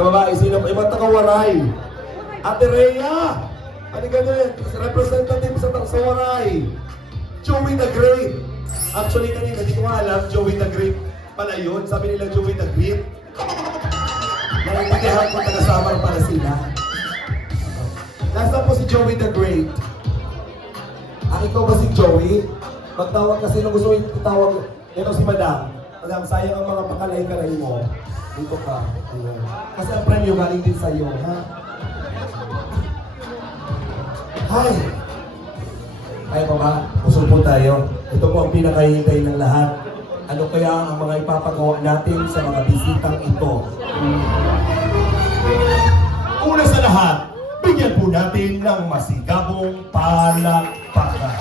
Sa babae, sino? Ibang taga-Waray. Ate Rhea! Ano ganun? Representative sa Waray. Joey the Great. Actually, kanina, di ko nga alam, Joey the Great pala yun. Sabi nila, Joey the Great. Naiintindihan ko taga-Samar para sila. Nasaan po si Joey the Great? Ikaw ba si Joey? Magtawag kasi nung gusto itawag. Ito si Madam. Madam, sayang ang mga pakalay-kalay mo. Dito ka. Ayun. Kasi ang premyo galing din sa'yo, ha? Hi! Ay pa ba? Pusol po tayo. Ito po ang pinakahihintay ng lahat. Ano kaya ang mga ipapagawa natin sa mga bisitang ito? Una sa lahat, bigyan po natin ng masigabong palakpakan.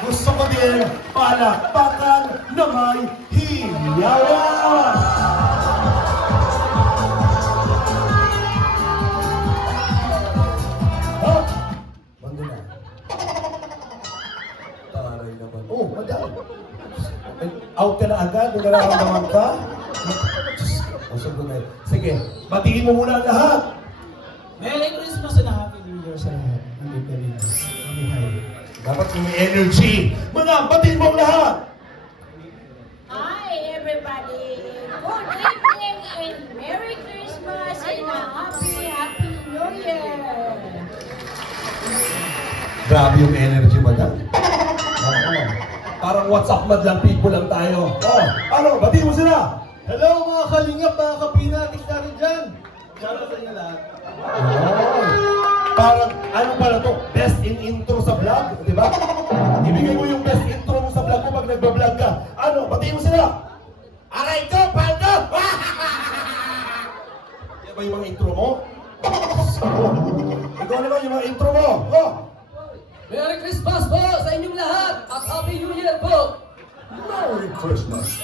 Gusto ko din palakpakan na may hiyawan. Ha? Bando na. Taray naman. Oh, madam. Out ka na agad? Kung nararamdaman ka? Sige, batiin mo muna ang lahat. Merry Christmas and Happy New Year sa lahat. Dapat may energy. Mga, batiin mo ang lahat. Hi everybody! Good evening and Merry Christmas and a Happy New Year! Grabe yung energy, madam. Parang WhatsApp madlang people lang tayo. Oh, ano? Batiin mo sila. Hello mga kalingap, mga kapinatik natin dyan! Shoutout sa inyo lahat. Oh, parang, ano pala to? Best in intro sa vlog, di ba? Ibigay mo yung best intro mo sa vlog mo pag nagbablog ka. Ano? Batiin mo sila. Aray ko, paldo! Yan ba yung mga intro mo? Oh, ikaw naman yung mga intro mo. Oh! Merry Christmas po sa inyong lahat at Happy New Year po! Merry Christmas!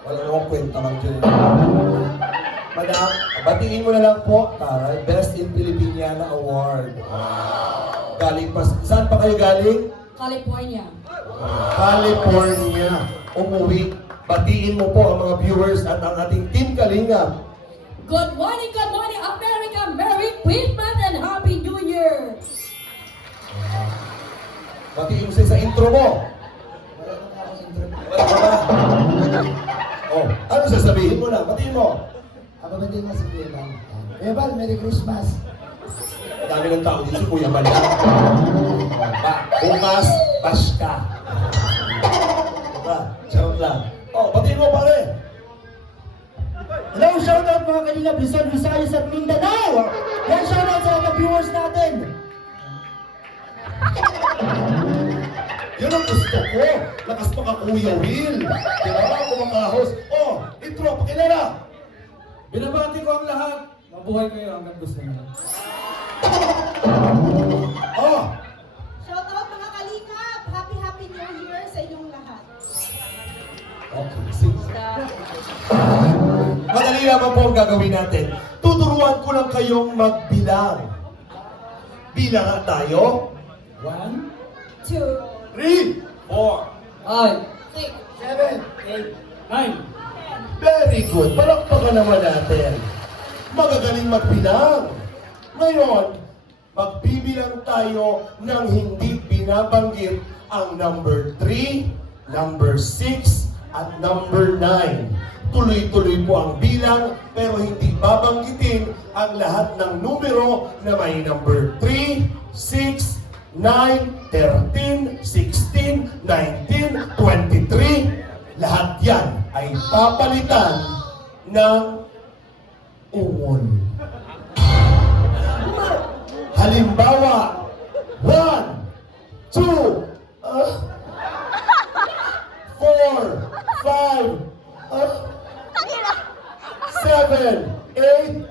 Wala namang kwenta man dyan. Madam, batiin mo na lang po, Taray, Best in Filipiniana Award. Galing pa, saan pa kayo galing? California. California. Umuwi. Batiin mo po ang mga viewers at ang ating Team Kalinga. Good morning, America! Merry Christmas and Happy New Year! Batiin mo sila sa intro mo. Wala ka ba? Oh, ano sasabihin mo na? Batiin mo. Ako ba din nga si Kuya Bal? Kuya Bal, Merry Christmas! Dami ng tao dito si Kuya Bal. Bukas, Paska. Diba? Charot lang. Oh, batiin mo pare. Hello, shoutout mga Kalingap, Luzon, Visayas at Mindanao! Yan, shoutout sa mga viewers natin! Yun ang gusto ko. Lakas pa ka Kuya Will. Diba? Kumakahos. Oh, intro, pakilala. Binabati ko ang lahat. Mabuhay kayo hanggang gusto nyo. Oh, Shoutout mga kalingap! Happy New Year sa inyong lahat! okay, sige. Madali naman po ang gagawin natin. Tuturuan ko lang kayong magbilang. Bilangan tayo. 1, 2, 3, 4. 5, 6, 7! 8, 9. Very good. Palakpakan naman natin. Magagaling magbilang. Ngayon, magbibilang tayo ng hindi binabanggit ang number 3, number 6, at number 9. Tuloy-tuloy po ang bilang pero hindi babanggitin ang lahat ng numero na may number 3, 6, 9, 13, 16, 19, 23. Lahat yan ay papalitan ng ungol. Halimbawa, 1, 2, 4, 5, 7, 8.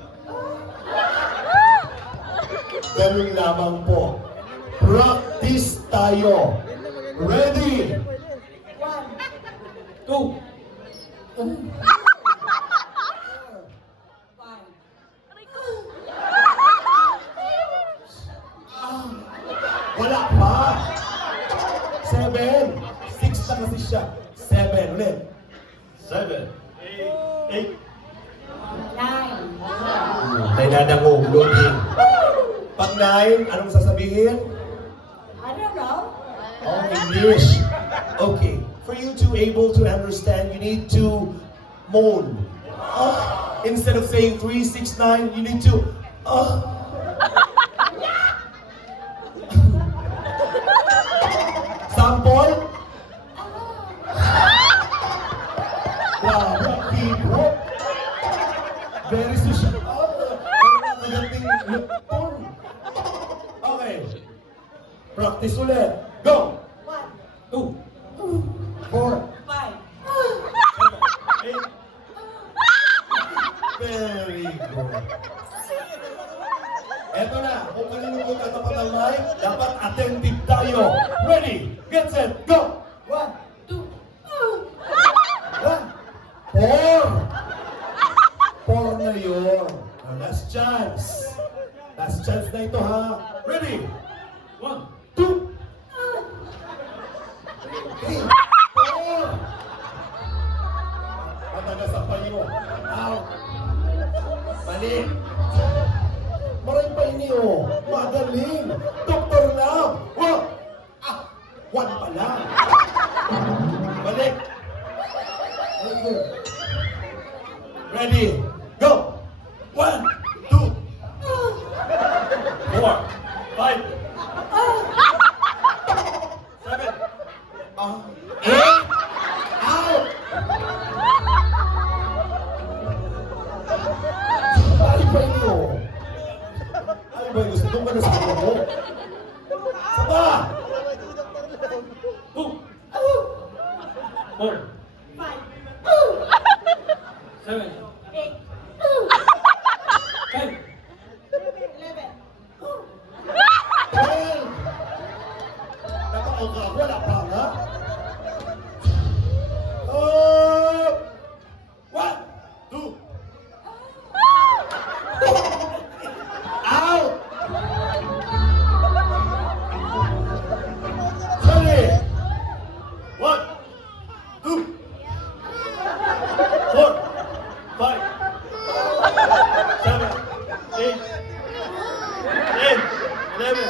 Ganun lamang po. Practice tayo. Ready? 2, 5. Wala pa. 7. 6 na kasi siya. 7 ulit. 7. 8. 8. May dadangog, loading. Pag 9, anong sasabihin? I don't know. Oh, English. Okay. For you to able to understand, you need to moan. Instead of saying 3, 6, 9, you need to Sample? Wow, what people? Very social. Magandang tone. Okay. Practice ulit. Go! 2, 4, 5. 8. Very good. Eto na, kung kanino ko tatapat ang mic, dapat attentive tayo. Ready, get set, go! 1, 2. 4 na yun. Last chance. Last chance na ito ha. Ready? 1, 2, 3, 4. Matagas ang payo mo. Out. Mali. Maray pa inyo. Magaling. Doktor lang. 1 pa lang. Balik. Very good. Ready? Go! 1, 2, 4, 5, 7, 8, out! Ay ba ito? Ay ba gusto doon ka na sa kanya mo? Saba! 2, 4, 7, wala pa nga? 1, 2, out! Sorry! 1, 2, 4, 5, 7, 8, 10, 11,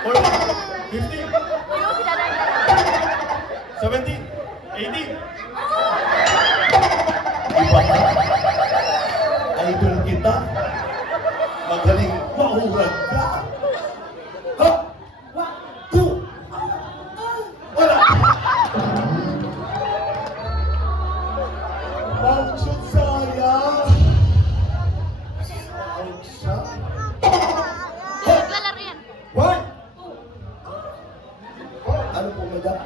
12, 15, 17, 18. Iba ka? Idol kita. Magaling mahurag ka. Ha? 1, 2. Wala. Ouch, sayang. Ouch, One! Ano po mada?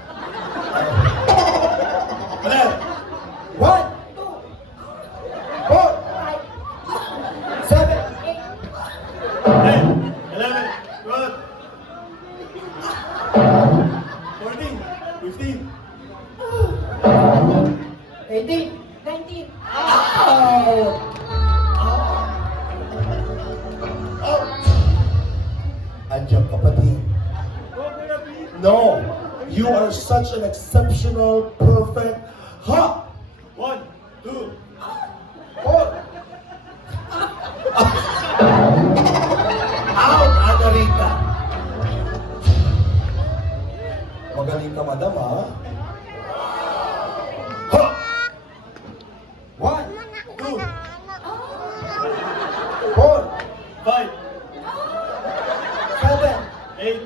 Ulit! 1, 4, 7, 10, 11, 12, 14, 15, 18. 19. out! Out! Andiyan kapatid. No, you are such an exceptional, perfect. Ha! 1, 2, 4. Out, Agarita. Magaling ka, madam, ha? Ha! 1, 2, 4, 5, 7, 8,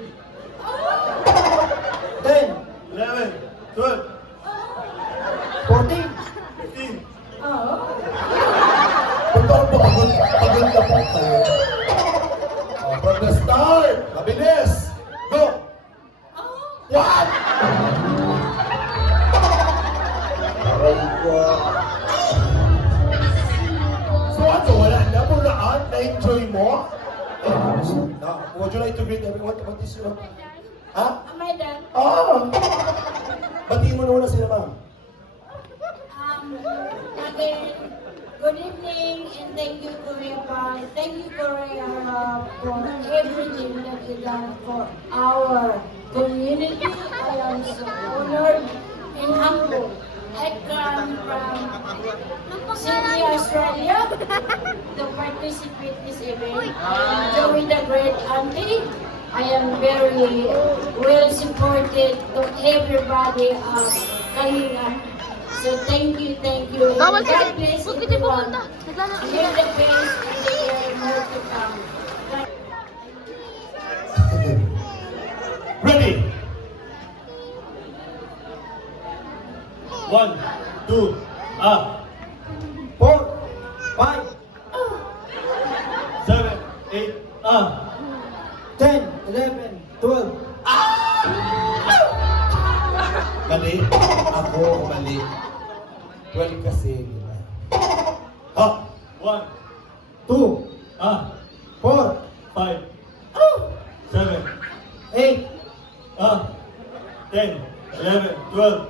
10, 11, 12, 14, 15. Oh. Kung parang pagod na po kayo. From the start, mabilis. Go! 1! So ano, wala na mo na na-enjoy mo? Would you like to greet everyone? What is your... Ha? Am I done? Batiin mo na muna sila, ma'am. Again, good evening and thank you, Korea Bang. Thank you, Korea, for everything that you done for our community. I am so honored and humbled. I come from City Australia to participate this event. Joey the Great Auntie. I am very well supported to everybody of Kalinga. So thank you, thank you. And Bawal God kasi. bless Huwag kasi everyone. pumunta. Naglalaro You're sila. the best and there are more to come. Ready? 1, 2, 4, 5, 7, 8, 10, 11, 12. Mali. Ako, mali. 12 kasi, di ba? Ha? 1, 2, 4, 5, 7, 8, 10, 11, 12,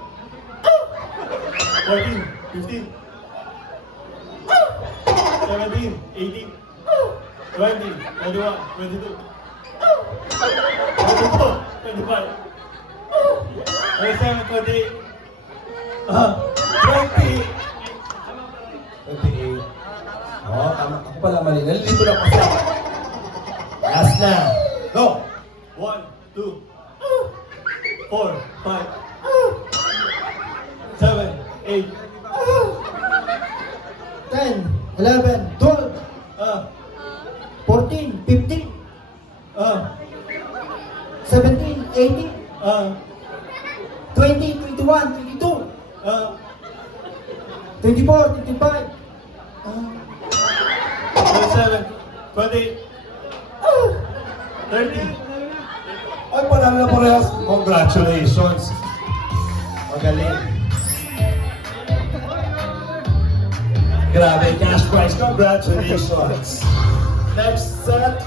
14, 15, 17, 18, 20, 21, 22, 24, 25, 27, 28, 28. Oh, tama. Ako pala mali. Nalilito na kasi. Last na. Go! 1, 2, 4, 5, 7, 8, 10, 11, 12, 14, 15, 17, 18, 20, 21, 22, 24, 25, 27, 28, 30. Ay, panalo na parehas. Congratulations. Magaling. Grabe, cash prize. Congratulations. Next set.